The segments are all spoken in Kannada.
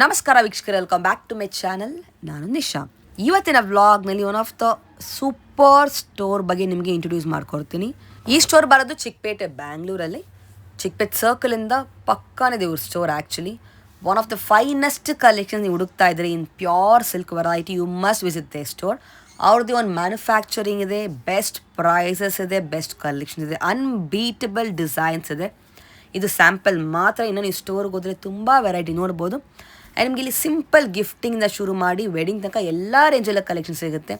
ನಮಸ್ಕಾರ ವೀಕ್ಷಕರೇ, welcome back to my channel. ನಾನು ನಿಶಾ. ಇವತ್ತಿನ ವ್ಲಾಗ್ನಲ್ಲಿ one of the super store ಬಗ್ಗೆ ನಿಮಗೆ ಇಂಟ್ರೊಡ್ಯೂಸ್ ಮಾಡ್ಕೊಡ್ತೀನಿ. ಈ ಸ್ಟೋರ್ ಬರೋದು ಚಿಕ್ಕಪೇಟೆ, ಬ್ಯಾಂಗ್ಳೂರಲ್ಲಿ. ಚಿಕ್ಕಪೇಟೆ ಸರ್ಕಲಿಂದ ಪಕ್ಕನೇ ಇವ್ರ store. Actually one of the finest collections ನೀವು ಹುಡುಕ್ತಾ ಇದ್ದರೆ in pure silk variety, you must visit the store. ಅವ್ರದ್ದು ಒಂದು ಮ್ಯಾನುಫ್ಯಾಕ್ಚರಿಂಗ್ ಇದೆ, ಬೆಸ್ಟ್ ಪ್ರೈಸಸ್ ಇದೆ, ಬೆಸ್ಟ್ ಕಲೆಕ್ಷನ್ಸ್ ಇದೆ, ಅನ್ಬೀಟಬಲ್ ಡಿಸೈನ್ಸ್ ಇದೆ. ಇದು ಸ್ಯಾಂಪಲ್ ಮಾತ್ರ. ಇನ್ನು ನೀವು ಸ್ಟೋರ್ಗೆ ಹೋದರೆ ತುಂಬ ವೆರೈಟಿ ನೋಡ್ಬೋದು. ನಿಮಗೆ ಇಲ್ಲಿ ಸಿಂಪಲ್ ಗಿಫ್ಟಿಂಗ್ನ ಶುರು ಮಾಡಿ ವೆಡ್ಡಿಂಗ್ ತನಕ ಎಲ್ಲ ರೇಂಜಲ್ಲ ಕಲೆಕ್ಷನ್ ಸಿಗುತ್ತೆ.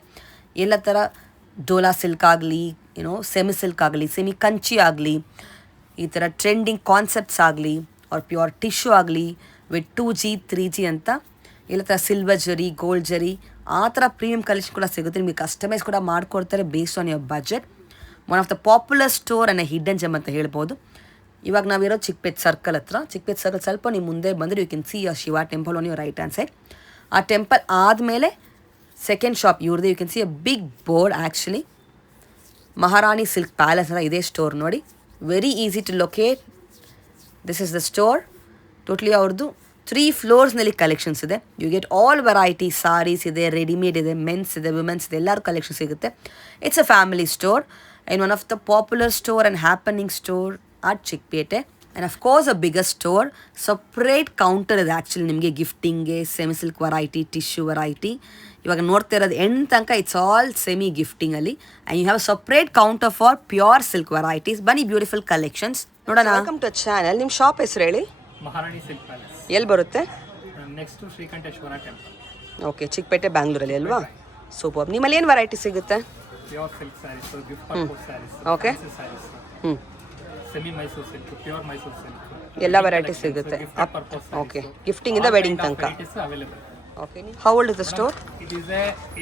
ಎಲ್ಲ ಥರ ಡೋಲಾ ಸಿಲ್ಕ್ ಆಗಲಿ, ಸೆಮಿ ಸಿಲ್ಕ್ ಆಗಲಿ, ಸೆಮಿ ಕಂಚಿ ಆಗಲಿ, ಈ ಥರ ಟ್ರೆಂಡಿಂಗ್ ಕಾನ್ಸೆಪ್ಟ್ಸ್ ಆಗಲಿ, ಅವ್ರ ಪ್ಯೂರ್ ಟಿಶ್ಯೂ ಆಗಲಿ ವಿತ್ 2G 3G ಅಂತ ಎಲ್ಲ ಥರ ಸಿಲ್ವರ್ ಜರಿ, ಗೋಲ್ಡ್ ಜರಿ, ಆ ಥರ ಪ್ರೀಮಿಯಂ ಕಲೆಕ್ಷನ್ ಕೂಡ ಸಿಗುತ್ತೆ. ನಿಮಗೆ ಕಸ್ಟಮೈಸ್ ಕೂಡ ಮಾಡಿಕೊಡ್ತಾರೆ based on your budget. One of the popular store and hidden gem ಅಂತ ಹೇಳ್ಬೋದು. ಇವಾಗ ನಾವಿರೋ ಚಿಕ್ಕಪೇಟೆ ಸರ್ಕಲ್ ಹತ್ರ. ಚಿಕ್ಕಪೇಟೆ ಸರ್ಕಲ್ ಸ್ವಲ್ಪ ನೀವು ಮುಂದೆ ಬಂದರೆ you can see a Shiva temple on your right hand side. ಆ ಟೆಂಪಲ್ ಆದಮೇಲೆ ಸೆಕೆಂಡ್ ಶಾಪ್ ಇವ್ರದ್ದು. You can see a big board. Actually Maharani silk palace ಅಂತ ಇದೇ ಸ್ಟೋರ್ ನೋಡಿ. Very easy to locate. This is the store. Totally ಅವ್ರದ್ದು 3 ಫ್ಲೋರ್ಸ್ನಲ್ಲಿ ಕಲೆಕ್ಷನ್ಸ್ ಇದೆ. You get all variety. Saris ಇದೆ, ರೆಡಿಮೇಡ್ ಇದೆ, ಮೆನ್ಸ್ ಇದೆ, ವುಮೆನ್ಸ್ ಇದೆ, ಎಲ್ಲರೂ ಕಲೆಕ್ಷನ್ ಸಿಗುತ್ತೆ. It's a family store and one of the popular store and happening store at Chickpet. And of course a biggest store. Separate counter ಇದೆ ಆ್ಯಕ್ಚುಲಿ ನಿಮಗೆ ಗಿಫ್ಟಿಂಗ್ಗೆ, semi silk variety, tissue variety. ಇವಾಗ ನೋಡ್ತಾ ಇರೋದು ಎಂಡ್ ತನಕ ಇಟ್ಸ್ ಆಲ್ ಸೆಮಿ ಗಿಫ್ಟಿಂಗಲ್ಲಿ. And you have separate counter for pure silk varieties. ಬನ್ನಿ, ಬ್ಯೂಟಿಫುಲ್ ಕಲೆಕ್ಷನ್ಸ್ ನೋಡೋಣ. Welcome to channel. ನಿಮ್ಮ ಶಾಪ್ ಹೆಸರು ಹೇಳಿ. Maharani silk palace. ಎಲ್ಲಿ ಬರುತ್ತೆ? Next Srikanteshwara temple. Okay, Chickpet ಬ್ಯಾಂಗ್ಳೂರಲ್ಲಿ ಅಲ್ವಾ? ಸೂಪರ್. ನಿಮ್ಮಲ್ಲಿ ಏನು ವೆರೈಟಿ ಸಿಗುತ್ತೆ? Pure silk saris, gift purpose saris, okay, saris, semi Mysuru silk, pure Mysuru silk, ಎಲ್ಲ ವೆರೈಟಿ ಸಿಗುತ್ತೆ. ಓಕೆ, ಗಿಫ್ಟಿಂಗ್ ಇಂದ ವೆಡ್ಡಿಂಗ್ ತನಕ available. Okay. How old is the store? It is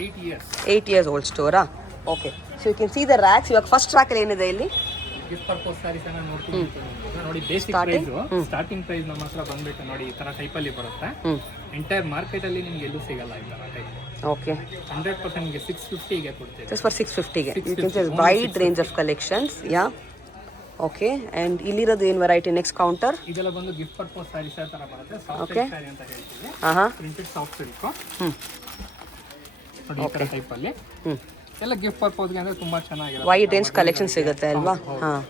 8 years. 8 years old ಸ್ಟೋರಾ? Okay. So you can see the racks. ಇವಾಗ ಫಸ್ಟ್ ರ್ಯಾಕಲ್ಲಿ ಏನಿದೆ ಇಲ್ಲಿ? ಗಿಫ್ಟ್ ಪರ್ಪಸ್ ಸ್ಯಾರೀಸ್ ಅನ್ನ ನೋಡ್ತೀನಿ ನೋಡಿ. ಬೇಸಿಕ್ ಪ್ರೈಸ್, ಸ್ಟಾರ್ಟಿಂಗ್ ಪ್ರೈಸ್ ನಮ್ಮ ಹತ್ರ ಬಂದ್ಬಿಟ್ಟು ನೋಡಿ ಈ ತರ ಟೈಪ್ ಅಲ್ಲಿ ಬರುತ್ತೆ. ಎಂಟೈರ್ ಮಾರ್ಕೆಟ್ ಅಲ್ಲಿ ನಿಮ್ಗೆ ಎಲ್ಲೂ ಸಿಗಲ್ಲ ಈ ತರ ಟೈಪ್. ಓಕೆ. 100% ನಿಮಗೆ 650 ಗೆ ಕೊಡ್ತೀವಿ. ಜಸ್ಟ್ ಫಾರ್ 650 ಗೆ you can see wide range of collections. Yeah, okay. And ಇಲ್ಲಿರೋದು ಏನು ವೆರೈಟಿ? ನೆಕ್ಸ್ಟ್ ಕೌಂಟರ್ ಇದೆಲ್ಲ ಬಂದು ಗಿಫ್ಟ್ ಪರ್ಪಸ್ ಸ್ಯಾರೀಸ್ ತರ ಬರುತ್ತೆ. ಸಾಫ್ಟ್ ಓಕೆ ಸ್ಯಾರಿ ಅಂತ ಹೇಳ್ತೀವಿ. ಪ್ರಿಂಟೆಡ್ ಸಾಫ್ಟ್ ಸಿಲ್ಕ್ ನೋಡಿ ಈ ತರ ಟೈಪ್ ಅಲ್ಲಿ. ಎಲ್ಲ ಗಿಫ್ಟ್ ಪರ್ಪಸ್ಗೆ ಅಂದ್ರೆ ತುಂಬಾ ಚೆನ್ನಾಗಿರುತ್ತೆ. ವೈಡ್ ರೇಂಜ್ ಕಲೆಕ್ಷನ್ ಸಿಗುತ್ತೆ ಅಲ್ವಾ? ಹಾಂ,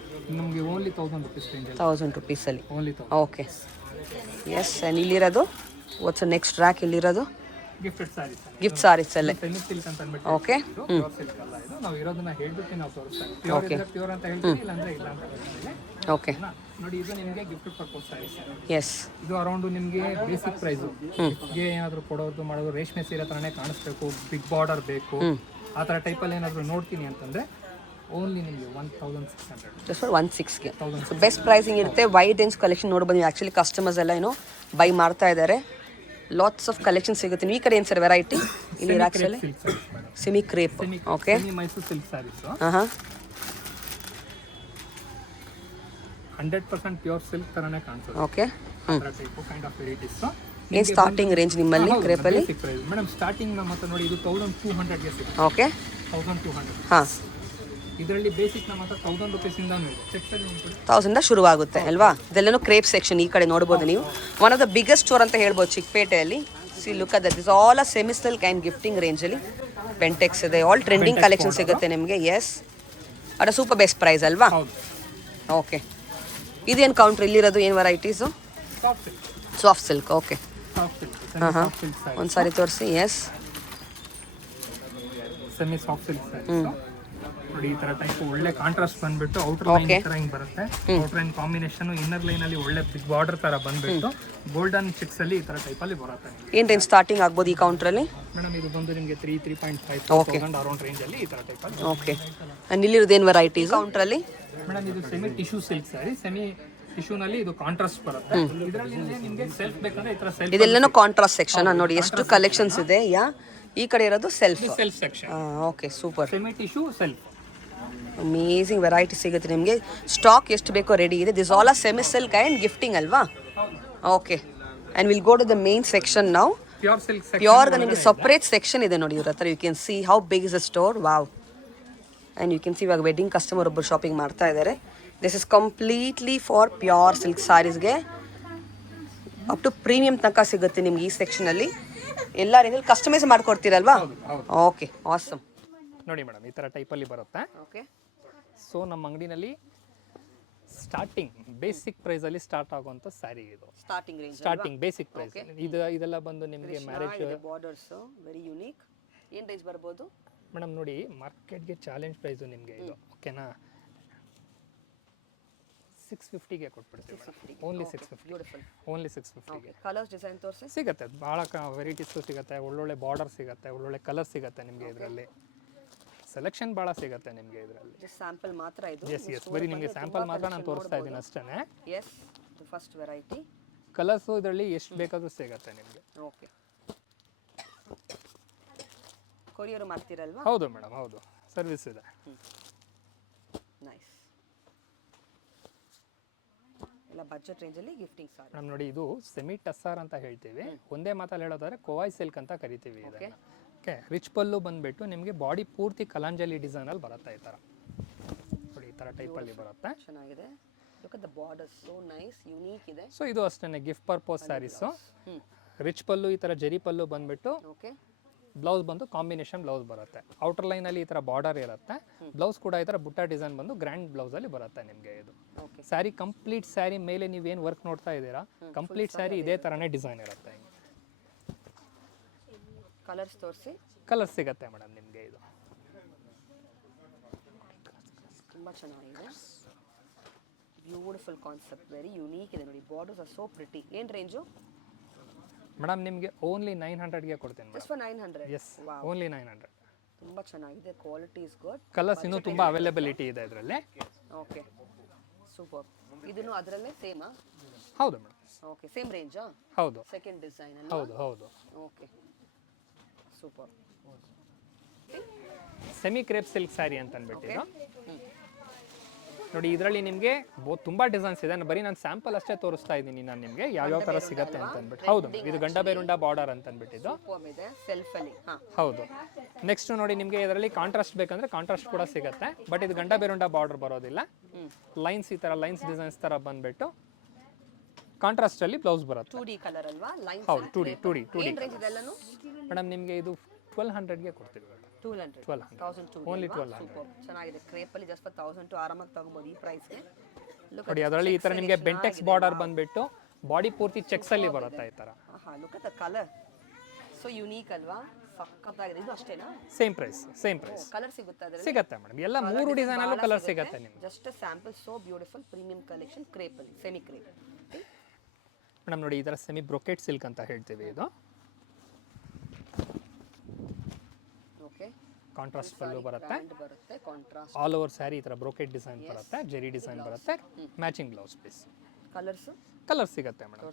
ನಮಗೆ only 1000 rupees range. 1000 rupees only 1000. Okay, yes. And ಇಲ್ಲಿರೋದು ವಾಟ್ಸ್ ನೆಕ್ಸ್ಟ್ ರ್ಯಾಕ್? ಇಲ್ಲಿರೋದು ಗಿಫ್ಟೆಡ್ ಸ್ಯಾರೀಸ್, ಗಿಫ್ಟ್ ಸಾರೀಸ್ ಅಲ್ಲೇ. ಸೆಮಿ ಸಿಲ್ಕ್ ಅಂತ ಅಂದ್ಬಿಟ್ಟು. ಓಕೆ. ಪ್ಯೂರ್ ಸಿಲ್ಕ್ ಅಲ್ಲ ಇದು. ನಾವು ಇರೋದನ್ನ ಹೇಳ್ಬಿಟ್ಟು ನಾವು ತೋರಿಸ್ತಾ ಇದ್ದೀವಿ. ಪ್ಯೂರ್ ಇದ್ರೆ ಪ್ಯೂರ್ ಅಂತ ಹೇಳ್ತೀವಿ, ಇಲ್ಲ ಅಂದ್ರೆ ಇಲ್ಲ ಅಂತ ಹೇಳ್ತೀವಿ. ಓಕೆ ನೋಡಿ, ಇದು ನಿಮಗೆ ಗಿಫ್ಟೆಡ್ ಪರ್ಪಸ್ ಸ್ಯಾರೀಸ್. ಎಸ್. ಇದು ಅರೌಂಡ್ ನಿಮಗೆ ಬೇಸಿಕ್ ಪ್ರೈಸು. ಗೆ ಏನಾದರೂ ಕೊಡೋದು ಮಾಡೋದು ರೇಷ್ಮೆ ಸೀರೆ ಥರನೇ ಕಾಣಿಸ್ಬೇಕು, ಬಿಗ್ ಬಾರ್ಡರ್ ಬೇಕು, ಆ ಥರ ಟೈಪಲ್ಲಿ ಏನಾದರೂ ನೋಡ್ತೀನಿ ಅಂತಂದರೆ ಓನ್ಲಿ ನಿಮಗೆ 1600. ಜಸ್ಟ್ ಫಾರ್ 16ಗೆ ಬೆಸ್ಟ್ ಪ್ರೈಸಿಂಗ್ ಇರುತ್ತೆ. ವೈಡ್ ರೇಂಜ್ ಕಲೆಕ್ಷನ್ ನೋಡ್ಬೋದು. ಆ್ಯಕ್ಚುಲಿ ಕಸ್ಟಮರ್ಸ್ ಎಲ್ಲ ಬೈ ಮಾಡ್ತಾ ಇದ್ದಾರೆ. ಲಾಟ್ಸ್ ಆಫ್ ಕಲೆಕ್ಷನ್ ಸಿಗುತ್ತೆ. ಈ ಕಡೆ ಏನು ಸರ್ ವೆರೈಟಿ? ಇಲ್ಲಿ ರ್ಯಾಕ್ಸಲ್ಲಿ semi crepe. Okay, Mysuru silk saris. 100% pure silk ಥರನೇ ಕಾಣಿಸುತ್ತೆ. ಓಕೆ. Kind of varieties. ಏನು ಸ್ಟಾರ್ಟಿಂಗ್ ರೇಂಜ್ ನಿಮ್ಮಲ್ಲಿ ಕ್ರೇಪಲ್ಲಿ? ಮೇಡಮ್ ಸ್ಟಾರ್ಟಿಂಗ್ ನಮ್ಮ ಹತ್ರ ನೋಡಿ ಇದು 1200ಗೆ ಸಿಗುತ್ತೆ. ಓಕೆ, 1200. ಹಾಂ. ಇದರಲ್ಲಿ ಬೇಸಿಕ್ ನಮ್ಮ ಹತ್ರ 1000 rupees ಇಂದ 1000 ಶುರುವಾಗುತ್ತೆ ಅಲ್ವಾ? ಇದೆಲ್ಲನೂ ಕ್ರೇಪ್ ಸೆಕ್ಷನ್. ಈ ಕಡೆ ನೋಡ್ಬೋದು ನೀವು. One of the biggest store ಅಂತ ಹೇಳ್ಬೋದು ಚಿಕ್ಕಪೇಟೆಯಲ್ಲಿ. See look at that. Is all a semi silk and gifting ರೇಂಜಲ್ಲಿ ಪೆಂಟೆಕ್ಸ್ ಇದೆ. ಆಲ್ ಟ್ರೆಂಡಿಂಗ್ ಕಲೆಕ್ಷನ್ ಸಿಗುತ್ತೆ ನಿಮಗೆ. ಎಸ್, ಅಡ ಸೂಪರ್ ಬೆಸ್ಟ್ ಪ್ರೈಸ್ ಅಲ್ವಾ? ಓಕೆ. ಇದೇನು ಕೌಂಟ್ರ್? ಇಲ್ಲಿರೋದು ಏನು ವೆರೈಟೀಸು? Soft silk. ಓಕೆ, ಹಾಂ. ಒಂದು ಸಾರಿ ತೋರಿಸಿ. ಎಸ್, ಸೆಮಿ ಸಾಫ್ಟ್ ಸಿಲ್ಕ್ ನೋಡಿ. ಈ ತರ ಟೈಪ್ ಒಳ್ಳೆ ಕಾಂಟ್ರಾಸ್ಟ್ ಬಂದ್ಬಿಟ್ಟು ಔಟರ್ ಲೈನ್ ಈ ತರ ಹಿಂಗ್ ಬರುತ್ತೆ. Outer line combination inner line ಅಲ್ಲಿ ಒಳ್ಳೆ ಬಿಗ್ ಬಾರ್ಡರ್ ತರ ಬಂದ್ಬಿಟ್ಟು ಗೋಲ್ಡನ್ ಚೆಕ್ಸ್ ಅಲ್ಲಿ ಈ ತರ ಟೈಪ್ ಅಲ್ಲಿ ಬರುತ್ತೆ. ಏನು ರೇಂಜ್ ಸ್ಟಾರ್ಟಿಂಗ್ ಆಗ್ಬೋದು ಈ ಕೌಂಟ್ರಲ್ಲಿ? ಮೇಡಮ್ ಇದು ಬಂದು ನಿಮಗೆ 3.5 ಅರೌಂಡ್ ರೇಂಜ್ ಅಲ್ಲಿ ಈ ತರ ಟೈಪ್ ಅಲ್ಲಿ. ಓಕೆ. ಆ್ಯಂಡ್ ಇಲ್ಲಿರೋದು ಏನು ವೆರೈಟೀಸ್ ಕೌಂಟ್ರಲ್ಲಿ? ಮೇಡಮ್ ಇದು semi tissue silk sari. Semi ಟಿಶ್ಯೂನಲ್ಲಿ ಇದು ಕಾಂಟ್ರಾಸ್ಟ್ ಬರುತ್ತೆ. ಇದರಲ್ಲಿ ನಿಮಗೆ ಸೆಲ್ಫ್ ಬೇಕಂದ್ರೆ ಈ ತರ ಸೆಲ್ಫ್. ಇದೆಲ್ಲನೂ ಕಾಂಟ್ರಾಸ್ಟ್ ಸೆಕ್ಷನ್ ನೋಡಿ. ಎಷ್ಟು ಕಲೆಕ್ಷನ್ಸ್ ಇದೆ. ಯಾ, ಈ ಕಡೆ ಇರೋದು self section. Okay, super. Semi tissue self. Amazing variety ಸಿಗುತ್ತೆ ನಿಮಗೆ. ಸ್ಟಾಕ್ ಎಷ್ಟು ಬೇಕೋ ರೆಡಿ ಇದೆ. This all uh semi silk and gifting ಅಲ್ವಾ? Okay. And will go to the main section ನಾವು. ಪ್ಯೂರ್ ಸಿಲ್ಕ್ ಪ್ಯೂರ್ಗೆ ನಿಮಗೆ ಸಪ್ರೇಟ್ ಸೆಕ್ಷನ್ ಇದೆ ನೋಡಿ ಇವ್ರ ಹತ್ರ. You can see how big is a store. Wow. And you can see ಇವಾಗ ವೆಡ್ಡಿಂಗ್ ಕಸ್ಟಮರ್ ಒಬ್ಬರು ಶಾಪಿಂಗ್ ಮಾಡ್ತಾ ಇದ್ದಾರೆ. This is completely for pure silk ಸ್ಯಾರೀಸ್ಗೆ ಅಪ್ ಟು ಪ್ರೀಮಿಯಂ ತನಕ ಸಿಗುತ್ತೆ ನಿಮ್ಗೆ ಈ ಸೆಕ್ಷನಲ್ಲಿ. ಎಲ್ಲ ರೀತಿಯಲ್ಲಿ ಕಸ್ಟಮೈಸ್ ಮಾಡ್ಕೊಡ್ತೀರಲ್ವಾ? Okay, awesome. ನೋಡಿ ಮೇಡಮ್, ಈ ಥರ ಟೈಪಲ್ಲಿ ಬರುತ್ತೆ. ಓಕೆ, ಸೊ ನಮ್ಮ ಅಂಗಡಿನಲ್ಲಿ ಸ್ಟಾರ್ಟಿಂಗ್ ಬೇಸಿಕ್ ಪ್ರೈಸಲ್ಲಿ ಸ್ಟಾರ್ಟ್ ಆಗುವಂಥ ಸ್ಯಾರಿ ಇದು. ಸ್ಟಾರ್ಟಿಂಗ್ ಬೇಸಿಕ್ ಪ್ರೈಸ್ ಇದೆಲ್ಲ ಬಂದು ನಿಮಗೆ ಮ್ಯಾರೇಜ್ ಬಾರ್ಡರ್ಸ್ ವೆರಿ ಯೂನಿಕ್. ಏನು ರೇಂಜ್ ಬರ್ಬೋದು ಮೇಡಮ್? ನೋಡಿ, ಮಾರ್ಕೆಟ್ಗೆ ಚಾಲೆಂಜ್ ಪ್ರೈಸು ನಿಮಗೆ ಇದು. ಓಕೆನಾ? 650ಗೆ ಕೊಟ್ಬಿಡ್ತೀವಿ. ಓನ್ಲಿ 650. ಓನ್ಲಿ 650ಗೆ. ಕಲರ್ಸ್ ಡಿಸೈನ್ ತೋರಿಸಿ. ಸಿಗುತ್ತೆ, ಭಾಳ ವೆರೈಟೀಸು ಸಿಗುತ್ತೆ. ಒಳ್ಳೊಳ್ಳೆ ಬಾರ್ಡರ್ ಸಿಗುತ್ತೆ, ಒಳ್ಳೊಳ್ಳೆ ಕಲರ್ ಸಿಗುತ್ತೆ ನಿಮಗೆ ಇದರಲ್ಲಿ. ಸೆಲೆಕ್ಷನ್ ಭಾಳ ಸಿಗುತ್ತೆ ನಿಮಗೆ ಇದರಲ್ಲಿ. ಸ್ಯಾಂಪಲ್ ಮಾತ್ರ ಇದು. ಎಸ್, ಬರೀ ನಿಮಗೆ ಸ್ಯಾಂಪಲ್ ಮಾತ್ರ ನಾನು ತೋರಿಸ್ತಾ ಇದ್ದೀನಿ ಅಷ್ಟೇ. S, first variety. ಕಲರ್ಸು ಇದರಲ್ಲಿ ಎಷ್ಟು ಬೇಕಾದರೂ ಸಿಗುತ್ತೆ ನಿಮಗೆ. ಓಕೆ, ಕೊರಿಯರ್ ಮಾಡ್ತೀರಲ್ವಾ? ಹೌದು ಮೇಡಮ್, ಹೌದು, ಸರ್ವಿಸ್ ಇದೆ. ನೈಸ್. ಎಲ್ಲ ಬಜೆಟ್ ರೇಂಜಲ್ಲಿ ಗಿಫ್ಟಿಂಗ್ ಸಾರಿ. ಮೇಡಮ್ ನೋಡಿ, ಇದು ಸೆಮಿ ಟಸ್ಸಾರ್ ಅಂತ ಹೇಳ್ತೀವಿ. ಒಂದೇ ಮಾತಲ್ಲಿ ಹೇಳೋದಾದ್ರೆ ಕೋವಾಯ್ ಸಿಲ್ಕ್ ಅಂತ ಕರಿತೀವಿ ಇದನ್ನ. ಓಕೆ, ರಿಚ್ ಪಲ್ಲು ಬಂದುಬಿಟ್ಟು ನಿಮಗೆ ಬಾಡಿ ಪೂರ್ತಿ ಕಲಾಂಜಲಿ ಡಿಸೈನಲ್ಲಿ ಬರುತ್ತೆ. ಈ ಥರ ನೋಡಿ, ಈ ಥರ ಟೈಪಲ್ಲಿ ಬರುತ್ತೆ. ಚೆನ್ನಾಗಿದೆ. Look at the border, so nice, unique ಇದೆ. ಸೊ ಇದು ಅಷ್ಟೇ ಗಿಫ್ಟ್ ಪರ್ಪಸ್ ಸ್ಯಾರೀಸು. ರಿಚ್ ಪಲ್ಲು, ಈ ಥರ ಜರಿ ಪಲ್ಲು ಬಂದುಬಿಟ್ಟು. ಓಕೆ, ಬ್ಲೌಸ್ ಬಂದು ಕಾಂಬಿನೇಷನ್ ಬ್ಲೌಸ್ ಬರುತ್ತೆ. ಔಟರ್ ಲೈನಲ್ಲಿ ಈ ಥರ ಬಾರ್ಡರ್ ಇರುತ್ತೆ. ಬ್ಲೌಸ್ ಕೂಡ ಈ ಥರ ಬುಟ್ಟ ಡಿಸೈನ್ ಬಂದು ಗ್ರ್ಯಾಂಡ್ ಬ್ಲೌಸಲ್ಲಿ ಬರುತ್ತೆ ನಿಮಗೆ ಇದು. ಸ್ಯಾರಿ ಕಂಪ್ಲೀಟ್ ಸ್ಯಾರಿ ಮೇಲೆ ನೀವೇನು ವರ್ಕ್ ನೋಡ್ತಾ ಇದ್ದೀರಾ, ಕಂಪ್ಲೀಟ್ ಸ್ಯಾರಿ ಇದೇ ಥರನೇ ಡಿಸೈನ್ ಇರುತ್ತೆ. ಕಲರ್ಸ್ ತೋರಿಸಿ. ಕಲರ್ ಸಿಗುತ್ತೆ ಮೇಡಮ್ ನಿಮಗೆ ಇದು. ತುಂಬ ಚೆನ್ನಾಗಿದೆ, ಬ್ಯೂಟಿಫುಲ್ ಕಾನ್ಸೆಪ್ಟ್, ವೆರಿ ಯೂನಿಕ್ ಇದೆ ನೋಡಿ. Borders are so pretty. ಏನು ರೇಂಜು ಮೇಡಮ್? ನಿಮಗೆ ಓನ್ಲಿ 900ಗೆ ಕೊಡ್ತೀನಿ. Just for 900. Yes, only 900. ತುಂಬ ಚೆನ್ನಾಗಿದೆ, ಕ್ವಾಲಿಟಿ ಇಸ್ ಗುಡ್. ಕಲರ್ಸ್ ಇನ್ನೂ ತುಂಬ ಅವೈಲೇಬಿಲಿಟಿ ಇದೆ ಇದರಲ್ಲಿ. Okay, super. ಇದನ್ನು ಅದರಲ್ಲೇ ಸೇಮಾ? ಹೌದು ಮೇಡಮ್. Okay, same ರೇಂಜಾ? ಹೌದು. ಸೆಕೆಂಡ್ ಡಿಸೈನ್ ಅಲ್ಲ? ಹೌದು, ಹೌದು. Okay, super. Semi crepe silk sari ಅಂತ ಅಂದ್ಬಿಟ್ಟಿದ್ದು ನೋಡಿ. ಇದರಲ್ಲಿ ನಿಮಗೆ ತುಂಬ ಡಿಸೈನ್ಸ್ ಇದೆ. ಬರೀ ನಾನು ಸ್ಯಾಂಪಲ್ ಅಷ್ಟೇ ತೋರಿಸ್ತಾ ಇದ್ದೀನಿ ನಾನು ನಿಮಗೆ ಯಾವ್ಯಾವ ಥರ ಸಿಗುತ್ತೆ ಅಂತ ಅಂದ್ಬಿಟ್ಟು. ಹೌದು, ಇದು ಗಂಡ ಬೇರುಂಡ ಬಾರ್ಡರ್ ಅಂತ ಅಂದ್ಬಿಟ್ಟಿದ್ದು. ಹೌದು. ನೆಕ್ಸ್ಟ್ ನೋಡಿ, ನಿಮಗೆ ಇದರಲ್ಲಿ ಕಾಂಟ್ರಾಸ್ಟ್ ಬೇಕಂದ್ರೆ ಕಾಂಟ್ರಾಸ್ಟ್ ಕೂಡ ಸಿಗುತ್ತೆ. ಬಟ್ ಇದು ಗಂಡ ಬೇರುಂಡ ಬಾರ್ಡರ್ ಬರೋದಿಲ್ಲ. ಲೈನ್ಸ್, ಈ ಥರ ಲೈನ್ಸ್ ಡಿಸೈನ್ಸ್ ಥರ ಬಂದ್ಬಿಟ್ಟು ಕಾಂಟ್ರಾಸ್ಟ್ ಅಲ್ಲಿ ಬ್ಲೌಸ್ ಬರುತ್ತೆ. 2D ಕಲರ್ ಅಲ್ವಾ? ಲೈನ್ಸ್. ಹೌದು, 2D. ಏನು ರೇಂಜ್ ಇದೆಲ್ಲನೂ? ಮೇಡಮ್ ನಿಮಗೆ ಇದು 1200ಗೆ ಕೊಡ್ತೀವಿ. 1200. ಓನ್ಲಿ 1200. ಚೆನ್ನಾಗಿದೆ. ಕ್ರೇಪ್ ಅಲ್ಲಿ ಜಸ್ಟ್ 1000 ಆರಾಮಾಗಿ ತಗೋಬಹುದು ಈ ಪ್ರೈಸ್ಗೆ. ನೋಡಿ, ಅದರಲ್ಲಿ ಈ ತರ ನಿಮಗೆ ಬೆಂಟೆಕ್ಸ್ ಬಾರ್ಡರ್ ಬಂದ್ಬಿಟ್ಟು ಬಾಡಿ ಪೂರ್ತಿ ಚೆಕ್ಸ್ ಅಲ್ಲಿ ಬರುತ್ತೆ ಈ ತರ. Look at the colour, so unique ಅಲ್ವಾ? ಸಕ್ಕತ್ತಾಗಿದೆ. ಇದು ಅಷ್ಟೇನಾ? Same price. ಕಲರ್ ಸಿಗುತ್ತೆ ಅದರಲ್ಲಿ? ಸಿಗುತ್ತೆ ಮೇಡಮ್, ಎಲ್ಲ 3 ಡಿಸೈನ್ ಅಲ್ಲೂ ಕಲರ್ ಸಿಗುತ್ತೆ ನಿಮಗೆ. Just sample, so beautiful premium collection crepe ಅಲ್ಲಿ, ಸೆಮಿ ಕ್ರೇಪ್. ಮೇಡಮ್ ನೋಡಿ, ಈ ತರ ಸೆಮಿ ಬ್ರೊಕೆಟ್ ಸಿಲ್ಕ್ ಅಂತ ಹೇಳ್ತೀವಿ ಇದು. ಓಕೆ, ಕಾಂಟ್ರಾಸ್ಟ್ ಪಲ್ಲು ಬರುತ್ತೆ. ಕಾಂಟ್ರಾಸ್ಟ್ ಆಲ್ ಓವರ್ ಸ್ಯಾರಿ ಈ ತರ ಬ್ರೊಕೆಟ್ ಡಿಸೈನ್ ಬರುತ್ತೆ, ಜರಿ ಡಿಸೈನ್ ಬರುತ್ತೆ, ಮ್ಯಾಚಿಂಗ್ ಬ್ಲೌಸ್ ಪೀಸ್. ಕಲರ್ ಸಿಗುತ್ತೆ ಮೇಡಮ್.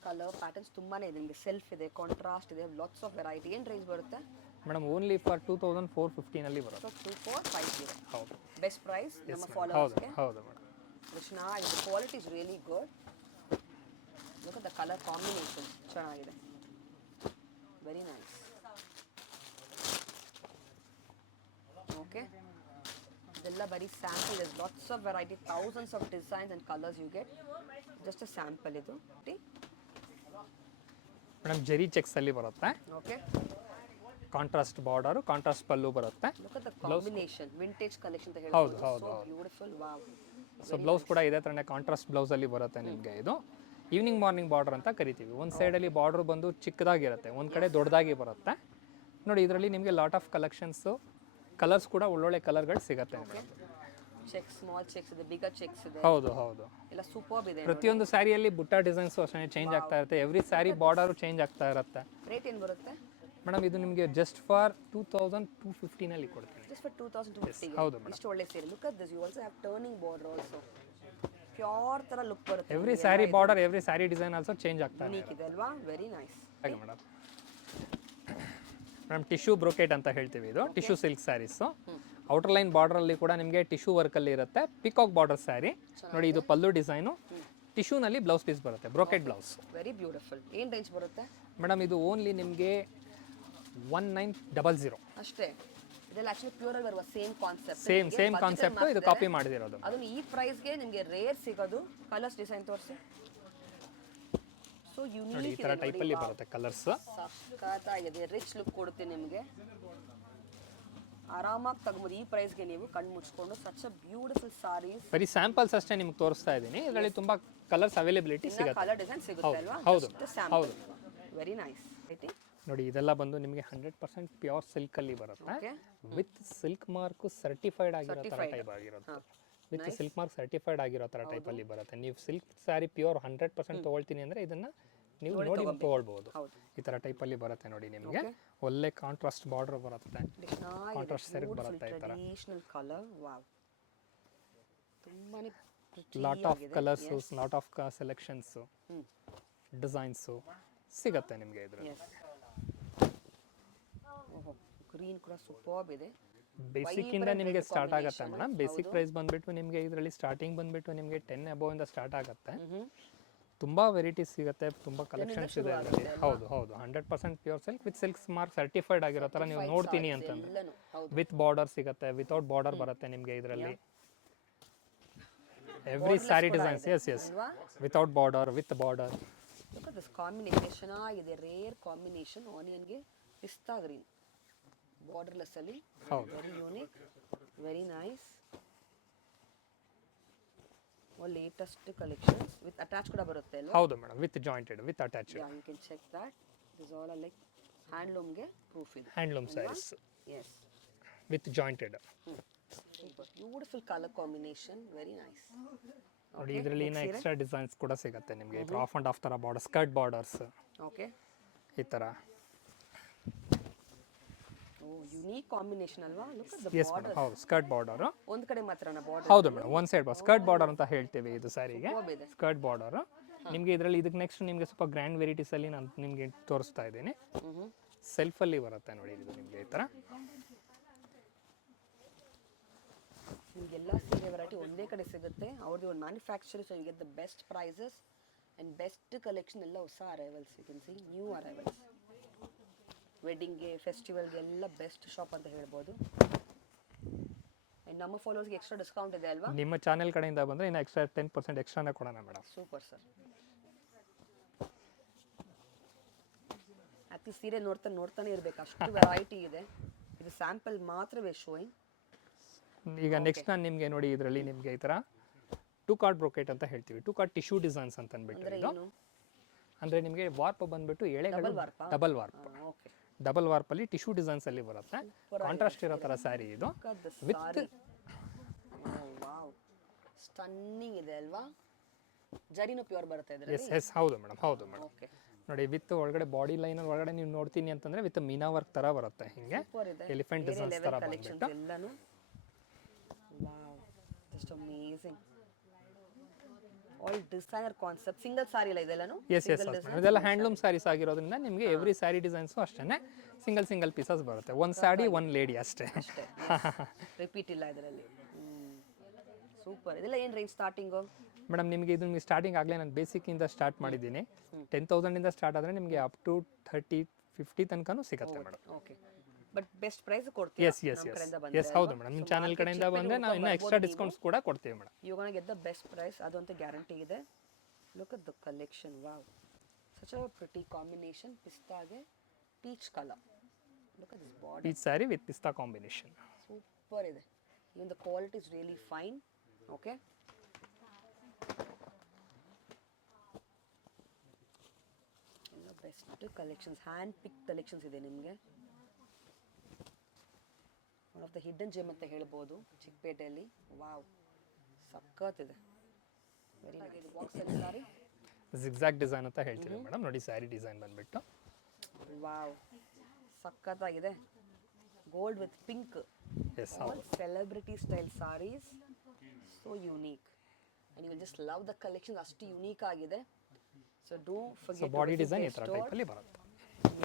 ಕಲರ್ ಪ್ಯಾಟರ್ನ್ಸ್ ತುಂಬಾನೇ ಇದೆ ನಿಮಗೆ. ಸೆಲ್ಫ್ ಇದೆ, ಕಾಂಟ್ರಾಸ್ಟ್ ಇದೆ, ಲಾಟ್ಸ್ ಆಫ್ ವೆರೈಟಿ. ಏನು ರೇಂಜ್ ಬರುತ್ತೆ ಮೇಡಮ್? ಓನ್ಲಿ ಫಾರ್ 2450 ನಲ್ಲಿ ಬರುತ್ತೆ. 2450. ಹೌದು, ಬೆಸ್ಟ್ ಪ್ರೈಸ್ ನಮ್ಮ ಫಾಲೋವರ್ಸ್ಗೆ. ಹೌದು ಮೇಡಮ್. ಚೆನ್ನಾಗಿದೆ, quality is really good. Look at the colour combination, ಚೆನ್ನಾಗಿದೆ, ವೆರಿ ನೈಸ್. ಓಕೆ, ಇದೆಲ್ಲ ಬರೀ sample. Is lots of variety, thousands of designs and colours you get. Just a sample ಇದು. ಮೇಡಮ್ ಜರಿ ಚೆಕ್ಸ್ ಅಲ್ಲಿ ಬರುತ್ತೆ. Okay, contrast border, contrast pallu ಬರುತ್ತೆ. Look at the combination, vintage collection ಅಂತ ಹೌದು. Beautiful, wow. ಸೊ ಬ್ಲೌಸ್ ಕೂಡ ಇದೇ ಥರನೇ ಕಾಂಟ್ರಾಸ್ಟ್ ಬ್ಲೌಸ್ ಅಲ್ಲಿ ಬರುತ್ತೆ ನಿಮಗೆ. ಇದು ಈವ್ನಿಂಗ್ ಮಾರ್ನಿಂಗ್ ಬಾರ್ಡರ್ ಅಂತ ಕರಿತೀವಿ. ಒಂದು ಸೈಡಲ್ಲಿ ಬಾರ್ಡರ್ ಬಂದು ಚಿಕ್ಕದಾಗಿರುತ್ತೆ, ಒಂದು ಕಡೆ ದೊಡ್ಡದಾಗಿ ಬರುತ್ತೆ. ನೋಡಿ, ಇದರಲ್ಲಿ ನಿಮಗೆ ಲಾಟ್ ಆಫ್ ಕಲೆಕ್ಷನ್ಸು, ಕಲರ್ಸ್ ಕೂಡ ಒಳ್ಳೊಳ್ಳೆ ಕಲರ್ಗಳು ಸಿಗುತ್ತೆ. ಚೆಕ್ಸ್, ಸ್ಮಾಲ್ ಚೆಕ್ಸ್ ಇದೆ, ಬಿಗರ್ ಚೆಕ್ಸ್ ಇದೆ. ಹೌದು. ಎಲ್ಲ ಸೂಪರ್ಬ್ ಇದೆ. ಪ್ರತಿಯೊಂದು ಸ್ಯಾರಿಯಲ್ಲಿ ಬುಟ್ಟ ಡಿಸೈನ್ಸ್ ಅಷ್ಟೇ ಚೇಂಜ್ ಆಗ್ತಾ ಇರುತ್ತೆ. ಎವ್ರಿ ಸ್ಯಾರಿ ಬಾರ್ಡರ್ ಚೇಂಜ್ ಆಗ್ತಾ ಇರುತ್ತೆ. ರೇಟ್ ಏನು ಬರುತ್ತೆ ಮೇಡಮ್? ಇದು ನಿಮಗೆ ಜಸ್ಟ್ ಫಾರ್ 2250 ನಲ್ಲಿ ಕೊಡ್ತೀನಿ. Just for 2250. ಹೌದು ಮೇಡಮ್. ಇಷ್ಟು ಒಳ್ಳೆ sari. Look at this, you also have turning border also. Pure ತರ ಲುಕ್ ಬರುತ್ತೆ. Every sari border, every sari design also change ಆಗ್ತಾ ಇದೆ ಅಲ್ವಾ? Very nice. ಹಾಗೆ ಮೇಡಮ್. ಟಿಶ್ಯೂ ಬ್ರೊಕೆಟ್ ಅಂತ ಹೇಳ್ತೀವಿ. ಇದು tissue silk saris. Outer line border ಅಲ್ಲಿ ಕೂಡ ನಿಮಗೆ ಟಿಶ್ಯೂ ವರ್ಕ್ ಅಲ್ಲಿ ಇರುತ್ತೆ. ಪಿಕಾಕ್ ಬಾರ್ಡರ್ ಸ್ಯಾರಿ ನೋಡಿ. ಇದು ಪಲ್ಲು ಡಿಸೈನು, ಟಿಶ್ಯೂನಲ್ಲಿ ಬ್ಲೌಸ್ ಪೀಸ್ ಬರುತ್ತೆ, ಬ್ರೊಕೆಟ್ ಬ್ಲೌಸ್. Very beautiful. ಏನು ರೇಂಜ್ ಬರುತ್ತೆ ಮೇಡಮ್? ಇದು ಓನ್ಲಿ ನಿಮಗೆ 1900 ಅಷ್ಟೇ. ಇದೆಲ್ಲ ಆಕ್ಚುಲಿ ಪ್ಯೂರ್ ಅಲ್ಲಿ ಬರುವ ಸೇಮ್ ಕಾನ್ಸೆಪ್ಟ್ ಸೇಮ್ ಕಾನ್ಸೆಪ್ಟ್ ಇದು ಕಾಪಿ ಮಾಡಿದಿರೋದು. ಅದನ್ನು ಈ ಪ್ರೈಸ್ಗೆ ನಿಮಗೆ ರೇರ್ ಸಿಗೋದು. ಕಲರ್ಸ್ ಡಿಸೈನ್ ತೋರಿಸಿ. ಸೊ ನೋಡಿ ಈ ಯುನೀಕ್ ತರ ಟೈಪ್ ಅಲ್ಲಿ ಬರುತ್ತೆ ಕಲರ್ಸ್. ಸಖತ್ತಾಗಿದೆ, ರಿಚ್ ಲುಕ್ ಕೊಡುತ್ತೆ ನಿಮಗೆ. ಆರಾಮಾಗಿ ತಗೊಬೋದು ಈ ಪ್ರೈಸ್ಗೆ ನೀವು ಕಣ್ಣು ಮುಚ್ಕೊಂಡು. Such a beautiful saris. ಬರೀ ಸ್ಯಾಂಪಲ್ಸ್ ಅಷ್ಟೇ ನಿಮ್ಗೆ ತೋರಿಸ್ತಾ ಇದ್ದೀನಿ. ಇದರಲ್ಲಿ ತುಂಬಾ ಕಲರ್ಸ್ ಅವೈಲೇಬಿಲಿಟಿ ಸಿಗುತ್ತೆ. ಕಲರ್ ಡಿಸೈನ್ ಸಿಗುತ್ತೆ ಅಲ್ವಾ? ಹೌದು ಹೌದು. Very nice. ನೋಡಿ ಇದೆಲ್ಲ ಬಂದು ನಿಮಗೆ 100% ಪ್ಯೂರ್ ಸಿಲ್ಕ್ ಅಲ್ಲಿ ಬರುತ್ತೆ. Okay, with silk mark certified ಆಗಿರೋ ತರ ಟೈಪ್ ಆಗಿರುತ್ತೆ. ವಿತ್ ಸಿಲ್ಕ್ ಮಾರ್ಕ್ ಸರ್ಟಿಫೈಡ್ ಆಗಿರೋ ತರ ಟೈಪ್ ಅಲ್ಲಿ ಬರುತ್ತೆ. ನೀವು ಸಿಲ್ಕ್ ಸ್ಯಾರಿ ಪ್ಯೂರ್ 100% ತಗೊಳ್ತೀನಿ ಅಂದ್ರೆ ಇದನ್ನ ನೀವು ನೋಡಿ ತಗೊಳ್ಬಹುದು. ಈ ತರ ಟೈಪ್ ಅಲ್ಲಿ ಬರುತ್ತೆ ನೋಡಿ ನಿಮಗೆ. ಒಳ್ಳೆ ಕಾಂಟ್ರಾಸ್ಟ್ ಬಾರ್ಡರ್ ಬರುತ್ತೆ, ಕಾಂಟ್ರಾಸ್ಟ್ ಸೆರಗ್ ಬರುತ್ತೆ ಈ ತರ. Traditional colour. ವಾವ್, ತುಂಬಾನೇ lot of colours, lot of selections, designs ಸಿಗುತ್ತೆ ನಿಮಗೆ ಇದರಲ್ಲಿ. ಓಹೋ, ಗ್ರೀನ್ ಕೂಡ ಸೂಪರ್ಬ್ ಇದೆ. ಬೇಸಿಕ್ ಇಂದ ನಿಮಗೆ ಸ್ಟಾರ್ಟ್ ಆಗುತ್ತೆ ಮೇಡಮ್. ಬೇಸಿಕ್ ಪ್ರೈಸ್ ಬಂದ್ಬಿಟ್ಟು ನಿಮಗೆ ಇದರಲ್ಲಿ ಸ್ಟಾರ್ಟಿಂಗ್ ಬಂದ್ಬಿಟ್ಟು ನಿಮಗೆ 10 ಅಬೌವ್ ಇಂದ ಸ್ಟಾರ್ಟ್ ಆಗುತ್ತೆ. ತುಂಬಾ ವೆರೈಟೀಸ್ ಸಿಗುತ್ತೆ, ತುಂಬಾ ಕಲೆಕ್ಷನ್ಸ್ ಇದೆ ಇದರಲ್ಲಿ. ಹೌದು ಹೌದು, 100% pure silk with silk mark certified ಆಗಿರೋ ತರ ನೀವು ನೋಡ್ತೀನಿ ಅಂತಂದ್ರೆ. ವಿತ್ ಬಾರ್ಡರ್ ಸಿಗುತ್ತೆ, ವಿತೌಟ್ ಬಾರ್ಡರ್ ಬರುತ್ತೆ ನಿಮಗೆ ಇದರಲ್ಲಿ. Every sari designs, yes without border, with border. Look at this combination ಆಗಿದೆ. Rare combination. ಆನಿಯನ್ಗೆ ಪಿಸ್ತಾ ಗ್ರೀನ್ ಬಾರ್ಡರ್ಲೆಸ್ ಅಲ್ಲಿ. Very unique, very nice. Latest collections with attach ಕೂಡ ಬರುತ್ತೆ ಅಲ್ವಾ? ಹೌದು madam, with jointed, with attached. You can check that. This all are like handloom ಗೆ ಪ್ರೂಫ್ ಇದೆ. Handloom saris yes, with jointed. Beautiful colour combination, very nice. ನೋಡಿ ಇದರಲ್ಲಿ ಇನ್ನ ಎಕ್ಸ್ಟ್ರಾ ಡಿಸೈನ್ಸ್ ಕೂಡ ಸಿಗುತ್ತೆ ನಿಮಗೆ. ಇದು ಆಫ್ ಅಂಡ್ ಆಫ್ ತರ ಬಾರ್ಡರ್, ಸ್ಕರ್ಟ್ ಬಾರ್ಡರ್ಸ್. ಓಕೆ, ಈ ತರ. ಓ, ಯುನೀಕ್ ಕಾಂಬಿನೇಷನ್ ಅಲ್ವಾ? Look at the yes madam, ಹೌದು ಸ್ಕರ್ಟ್ ಬಾರ್ಡರ್. ಒಂದು ಕಡೆ ಮಾತ್ರನಾ ಬಾರ್ಡರ್? ಹೌದು madam, one side skirt border ಅಂತ ಹೇಳ್ತೀವಿ ಇದು ಸ್ಯಾರಿಗೆ. ಇದೆ. ಸ್ಕರ್ಟ್ ಬಾರ್ಡರ್ ನಿಮಗೆ ಇದರಲ್ಲಿ. ಇದಕ್ಕೆ ನೆಕ್ಸ್ಟ್ ನಿಮಗೆ ಸ್ವಲ್ಪ ಗ್ರ್ಯಾಂಡ್ ವೆರೈಟೀಸ್ ಅಲ್ಲಿ ನಾನು ನಿಮಗೆ ತೋರಿಸ್ತಾ ಇದ್ದೀನಿ. ಸೆಲ್ಫ್ ಅಲ್ಲಿ ಬರುತ್ತೆ ನೋಡಿ ಇದು ನಿಮಗೆ ಈ ತರ. ನಿಮಗೆಲ್ಲ ಸೀರೆ ವೆರೈಟಿ ಒಂದೇ ಕಡೆ ಸಿಗುತ್ತೆ. ಅವ್ರದ್ದು ಒಂದು manufacture, so you get the best prices and best collection. ಎಲ್ಲ ಹೊಸ arrivals, you can see new arrivals. ವೆಡ್ಡಿಂಗ್ಗೆ, ಫೆಸ್ಟಿವಲ್ಗೆ ಎಲ್ಲ ಬೆಸ್ಟ್ ಶಾಪ್ ಅಂತ ಹೇಳ್ಬೋದು. ಆ್ಯಂಡ್ ನಮ್ಮ ಫಾಲೋವರ್ಸ್ಗೆ ಎಕ್ಸ್ಟ್ರಾ ಡಿಸ್ಕೌಂಟ್ ಇದೆ ಅಲ್ವಾ? ನಿಮ್ಮ ಚಾನೆಲ್ ಕಡೆಯಿಂದ ಬಂದರೆ ಇನ್ನು ಎಕ್ಸ್ಟ್ರಾ 10% ಎಕ್ಸ್ಟ್ರಾನೇ ಕೊಡೋಣ ಮೇಡಮ್. Super sir. ಅತಿ ಸೀರೆ ನೋಡ್ತಾನೆ ಇರಬೇಕು, ಅಷ್ಟು ವೆರೈಟಿ ಇದೆ. ಇದು ಸ್ಯಾಂಪಲ್ ಮಾತ್ರವೇ ಶೋಯಿಂಗ್. ಈಗ ನೆಕ್ಸ್ಟ್ ನಾನು ನಿಮಗೆ ನೋಡಿ ಇದರಲ್ಲಿ ನಿಮಗೆ ಈ ಥರ 2 ಕಾರ್ಡ್ ಬ್ರೊಕೆಟ್ ಅಂತ ಹೇಳ್ತೀವಿ. 2 ಕಾರ್ಡ್ ಟಿಶ್ಯೂ ಡಿಸೈನ್ಸ್ ಅಂತ ಅಂದ್ಬಿಟ್ಟು ಇದು. ಅಂದರೆ ನಿಮಗೆ ವಾರ್ಪ್ ಬಂದ್ಬಿಟ್ಟು ಎಳೆಗಳು double warp. Okay, double warp ಅಲ್ಲಿ ಟಿಶ್ಯೂ ಡಿಸೈನ್ಸ್ ಅಲ್ಲಿ ಬರುತ್ತೆ. ಕಾಂಟ್ರಾಸ್ಟ್ ಇರೋ ತರ ಸ್ಯಾರಿ ಇದು. ವಿತ್ ವಾವ್, ಸ್ಟನ್ನಿಂಗ್ ಇದೆ ಅಲ್ವಾ? ಜರಿನೂ ಪ್ಯೂರ್ ಬರುತ್ತೆ ಇದರಲ್ಲಿ. ಎಸ್ ಹೌದು ಮೇಡಮ್, ಹೌದು ಮೇಡಮ್. ಓಕೆ, ನೋಡಿ ವಿತ್ ಒಳಗಡೆ ಬಾಡಿ ಲೈನ್ ಒಳಗಡೆ ನೀವು ನೋಡ್ತೀನಿ ಅಂತಂದ್ರೆ ವಿತ್ ಮೀನಾ ವರ್ಕ್ ತರ ಬರುತ್ತೆ. ಹಿಂಗೆ ಎಲಿಫೆಂಟ್ ಡಿಸೈನ್ಸ್ ತರ ಬಂದ್ಬಿಟ್ಟು. ಎಲ್ಲಾನು wow, just amazing. All designer concept. Single sari ಇಲ್ಲ ಇದೆಲ್ಲಾನು? ಎಸ್ ಇದೆಲ್ಲ ಹ್ಯಾಂಡ್ಲೂಮ್ ಸ್ಯಾರೀಸ್ ಆಗಿರೋದ್ರಿಂದ ನಿಮಗೆ ಎವ್ರಿ ಸ್ಯಾರಿ ಡಿಸೈನ್ಸು ಅಷ್ಟೇ ಸಿಂಗಲ್ ಪೀಸಸ್ ಬರುತ್ತೆ. ಒಂದು ಸ್ಯಾರಿ ಒನ್ ಲೇಡಿ ಅಷ್ಟೇ. ರಿಪೀಟ್ ಇಲ್ಲ ಇದರಲ್ಲಿ. ಸೂಪರ್. ಇದೆಲ್ಲ ಏನು ರೇಂಜ್ ಸ್ಟಾರ್ಟಿಂಗು? ಮೇಡಮ್ ನಿಮಗೆ ಇದು ನಿಮಗೆ ಸ್ಟಾರ್ಟಿಂಗ್ ಆಗಲೇ ನಾನು ಬೇಸಿಕ್ಕಿಂದ ಸ್ಟಾರ್ಟ್ ಮಾಡಿದ್ದೀನಿ. 10,000 ಸ್ಟಾರ್ಟ್ ಆದರೆ ನಿಮಗೆ ಅಪ್ ಟು 30-50 ತನಕನೂ ಸಿಗುತ್ತೆ ಮೇಡಮ್. ಓಕೆ, ಬಟ್ ಬೆಸ್ಟ್ ಪ್ರೈಸ್ ಕೊಡ್ತೀವಿ. ಎಸ್ ಹೌದು ಮೇಡಮ್, ನಿಮ್ಮ ಚಾನಲ್ ಕಡೆಯಿಂದ ಬಂದರೆ ನಾವು ಇನ್ನೂ ಎಕ್ಸ್ಟ್ರಾ ಡಿಸ್ಕೌಂಟ್ಸ್ ಕೂಡ ಕೊಡ್ತೀವಿ madam. You gonna get the best price, ಅದಂತೂ ಗ್ಯಾರಂಟಿ ಇದೆ. Look at the collection. Wow, such a pretty combination. ಪಿಸ್ತಾಗೆ peach colour. Look at this border. Peach sari with ಪಿಸ್ತಾ ಕಾಂಬಿನೇಷನ್. ಸೂಪರ್ ಇದೆ. Even the quality is really fine. Okay, ಎಲ್ಲ best collections, hand pick collections ಇದೆ ನಿಮಗೆ. One of the hidden gem ಅಂತ ಹೇಳ್ಬೋದು ಚಿಕ್ಕಪೇಟೆಯಲ್ಲಿ. ವಾವ್, ಸಖತ್ತಿದೆ. Very nice. ಬಾಕ್ಸಲ್ಲಿ ಸಾರಿ ಜಿಗ್ಜಾಗ್ ಡಿಸೈನ್ ಅಂತ ಹೇಳ್ತೀವಿ ಮೇಡಮ್. ನೋಡಿ ಸ್ಯಾರಿ ಡಿಸೈನ್ ಬಂದ್ಬಿಟ್ಟು ವಾವ್, ಸಖತ್ತಾಗಿದೆ. Gold with pink. Yes all celebrity style saris. So unique and you will just love the collection. ಅಷ್ಟು ಯೂನಿಕ್ ಆಗಿದೆ. So don't forget body design ಈ ಥರ ಟೈಪಲ್ಲಿ ಬರುತ್ತೆ.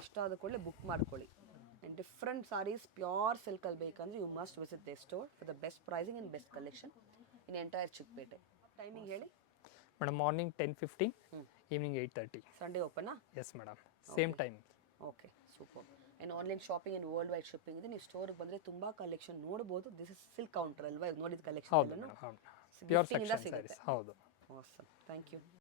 ಇಷ್ಟ ಆದ ಕೂಡಲೇ ಬುಕ್ ಮಾಡ್ಕೊಳ್ಳಿ. ಆ್ಯಂಡ್ ಡಿಫ್ರೆಂಟ್ ಸಾರೀಸ್ ಪ್ಯೂರ್ ಸಿಲ್ಕಲ್ಲಿ ಬೇಕಂದ್ರೆ you must visit the store for the best pricing and best collection in entire Chickpet. Timing ಹೇಳಿ ಮೇಡಮ್. Morning 10:15, evening 8:30. ಸಂಡೇ ಓಪನಾ? Yes madam, same time. Okay, super. And online shopping and world wide shipping ಇದೆ. ನೀವು ಸ್ಟೋರ್ಗೆ ಬಂದರೆ ತುಂಬ ಕಲೆಕ್ಷನ್ ನೋಡ್ಬೋದು. ದಿಸ್ ಇಸ್ ಸಿಲ್ಕ್ ಕೌಂಟರ್ ಅಲ್ವಾ, ನೋಡಿದ ಕಲೆಕ್ಷನ್ ಹೌದು ಎಲ್ಲನೂ ಮೇಡಮ್, ಹೌದು ಪ್ಯೂರ್ ಸೆಕ್ಷನ್ ಸ್ಯಾರೀಸ್. ಹೌದು. awesome. Thank you.